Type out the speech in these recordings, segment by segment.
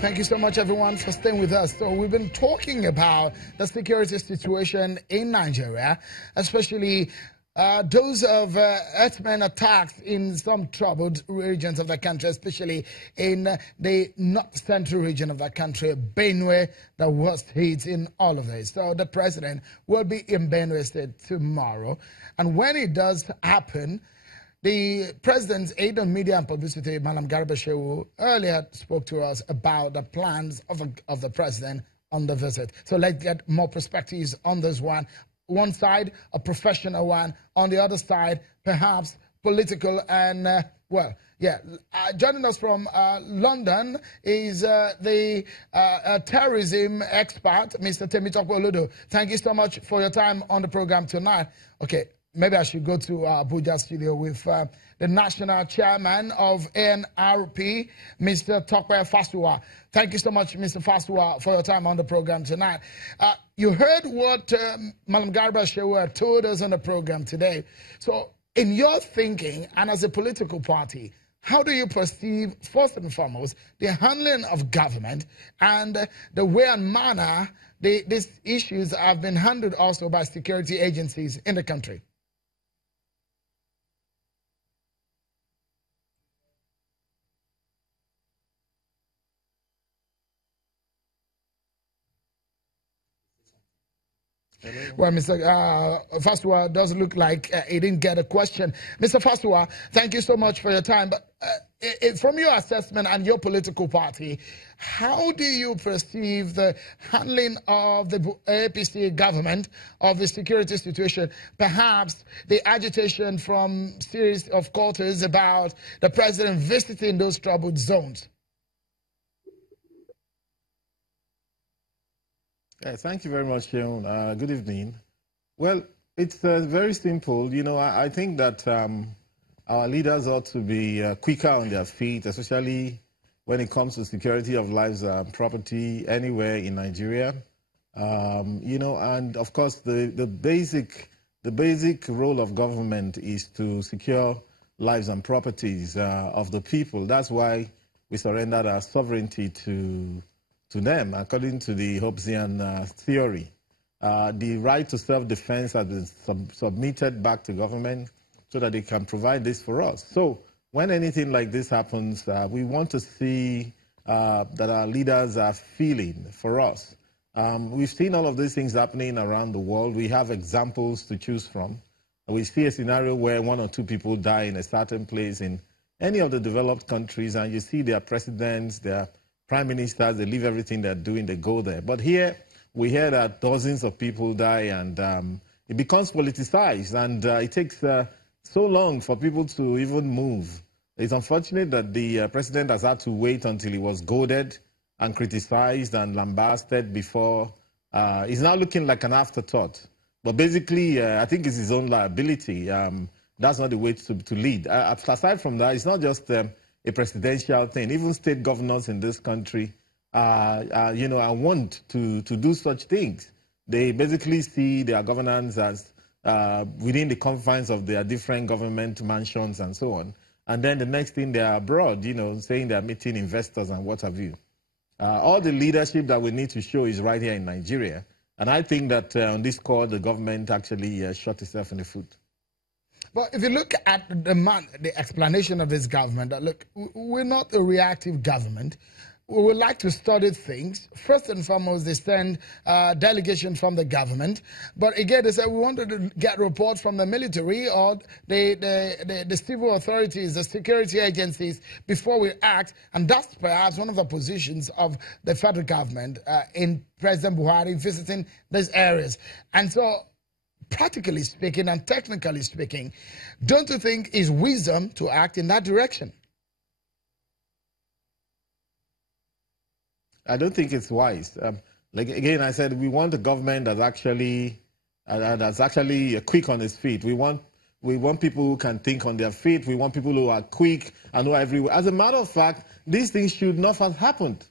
Thank you so much, everyone, for staying with us. So we've been talking about the security situation in Nigeria, especially those of earthman attacks in some troubled regions of the country, especially in the north-central region of the country, Benue, the worst hit in all of this. So the president will be in Benue State tomorrow. And when it does happen, the president's aide on media and publicity, Malam Garba Shehu, earlier spoke to us about the plans of the president on the visit. So let's get more perspectives on this one. One side, a professional one. On the other side, perhaps political and, joining us from London is the terrorism expert, Mr. Temitope Oludo. Thank you so much for your time on the program tonight. Okay. Maybe I should go to Abuja studio with the national chairman of NRP, Mr. Tope Fasuwa. Thank you so much, Mr. Fasuwa, for your time on the program tonight. You heard what Malam Garba Shehu told us on the program today. So, in your thinking, and as a political party, how do you perceive, first and foremost, the handling of government and the way and manner these issues have been handled also by security agencies in the country? Well, Mr. Fasuwa doesn't look like he didn't get a question. Mr. Fasuwa, thank you so much for your time. But from your assessment and your political party, how do you perceive the handling of the APC government of the security situation? Perhaps the agitation from series of quarters about the president visiting those troubled zones. Thank you very much, Sean. Good evening. Well, it's very simple. You know, I think that our leaders ought to be quicker on their feet, especially when it comes to security of lives and property anywhere in Nigeria. You know, and of course, the basic role of government is to secure lives and properties of the people. That's why we surrendered our sovereignty to them, according to the Hobbesian theory. The right to self-defense has been submitted back to government so that they can provide this for us. So when anything like this happens, we want to see that our leaders are feeling for us. We've seen all of these things happening around the world. We have examples to choose from. We see a scenario where one or two people die in a certain place in any of the developed countries, and you see their presidents, their prime ministers, they leave everything they're doing, they go there. But here, we hear that dozens of people die, and it becomes politicized, and it takes so long for people to even move. It's unfortunate that the president has had to wait until he was goaded and criticized and lambasted before. He's now looking like an afterthought. But basically, I think it's his own liability. That's not the way to lead. Aside from that, it's not just a presidential thing. Even state governors in this country, you know, want to do such things. They basically see their governance as within the confines of their different government mansions and so on. And then the next thing, they're abroad, you know, saying they're meeting investors and what have you. All the leadership that we need to show is right here in Nigeria. And I think that on this call, the government actually shot itself in the foot. But if you look at the explanation of this government, that look, we're not a reactive government. We would like to study things. First and foremost, they send a delegation from the government. But again, they said we wanted to get reports from the military or the civil authorities, the security agencies, before we act. And that's perhaps one of the positions of the federal government in President Buhari visiting these areas. And so, practically speaking and technically speaking, don't you think it's wisdom to act in that direction? I don't think it's wise. Like again, I said we want a government that's actually quick on its feet. We want people who can think on their feet. We want people who are quick and who are everywhere. As a matter of fact, these things should not have happened.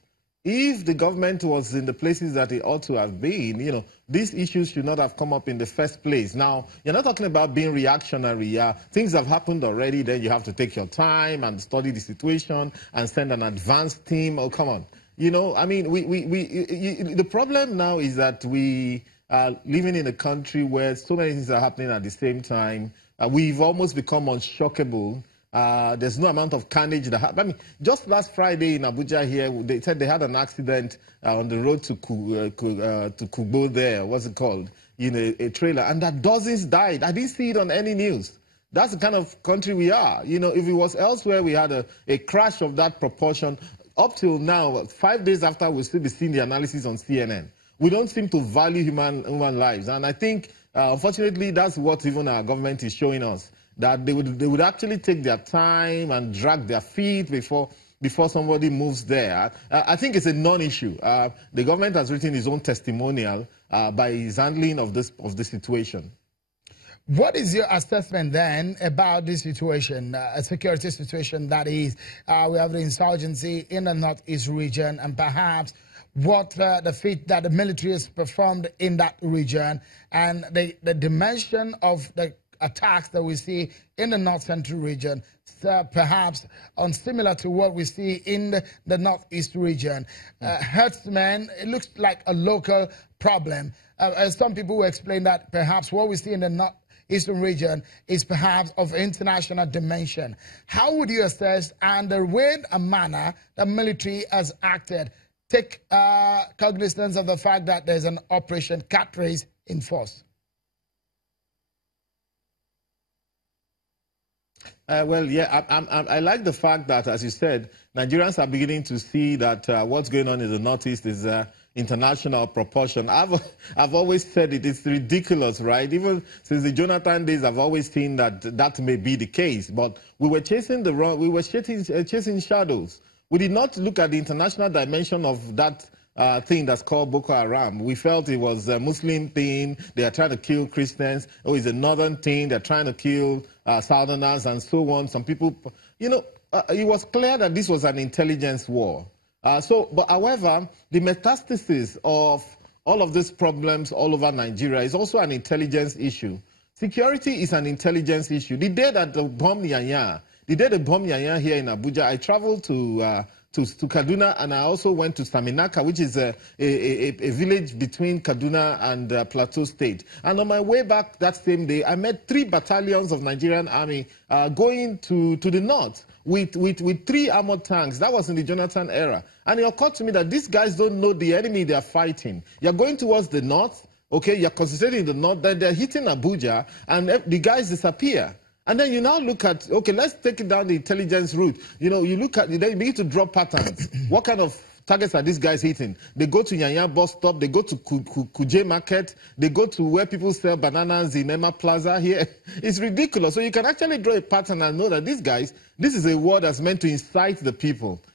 If the government was in the places that it ought to have been, you know, these issues should not have come up in the first place. Now, you're not talking about being reactionary. Things have happened already. Then you have to take your time and study the situation and send an advanced team. Oh, come on. You know, I mean, the problem now is that we are living in a country where so many things are happening at the same time. We've almost become unshockable. There's no amount of carnage that happened. I mean, just last Friday in Abuja here, they said they had an accident on the road to Kubo there. What's it called? You know, a trailer. And that dozens died. I didn't see it on any news. That's the kind of country we are. You know, if it was elsewhere, we had a crash of that proportion. Up till now, 5 days after, we'll still be seeing the analysis on CNN. We don't seem to value human lives. And I think, unfortunately, that's what even our government is showing us, that they would actually take their time and drag their feet before somebody moves there. I think it's a non-issue. The government has written its own testimonial by his handling of this situation. What is your assessment then about this situation, a security situation that is, we have the insurgency in the northeast region, and perhaps what the feat that the military has performed in that region, and the dimension of the attacks that we see in the north central region, perhaps similar to what we see in the northeast region. Herdsmen, it looks like a local problem. Some people will explain that perhaps what we see in the northeastern region is perhaps of international dimension. How would you assess and the way and manner the military has acted? Take cognizance of the fact that there's an Operation Cat Race in force. Well, yeah, I like the fact that, as you said, Nigerians are beginning to see that what's going on in the Northeast is international proportion. I've always said it's ridiculous, right? Even since the Jonathan days, I've always seen that may be the case. But we were chasing chasing shadows. We did not look at the international dimension of that thing that's called Boko Haram. We felt it was a Muslim thing. They are trying to kill Christians. Oh, it's a northern thing. They're trying to kill Southerners and so on. Some people, you know, it was clear that this was an intelligence war. But however, the metastasis of all of these problems all over Nigeria is also an intelligence issue. Security is an intelligence issue. The day that they bombed Yanya, here in Abuja, I traveled to Kaduna, and I also went to Saminaka, which is a village between Kaduna and Plateau State. And on my way back that same day, I met 3 battalions of Nigerian Army going to the north with 3 armored tanks. That was in the Jonathan era. And it occurred to me that these guys don't know the enemy they are fighting. You're going towards the north, okay, you're concentrating in the north, then they're hitting Abuja, and the guys disappear. And then you now look at, okay, let's take it down the intelligence route. You know, you look at, then you begin to draw patterns. What kind of targets are these guys hitting? They go to Yanya bus stop, they go to Kuje market, they go to where people sell bananas in Emma Plaza here. It's ridiculous. So you can actually draw a pattern and know that these guys, this is a war that's meant to incite the people.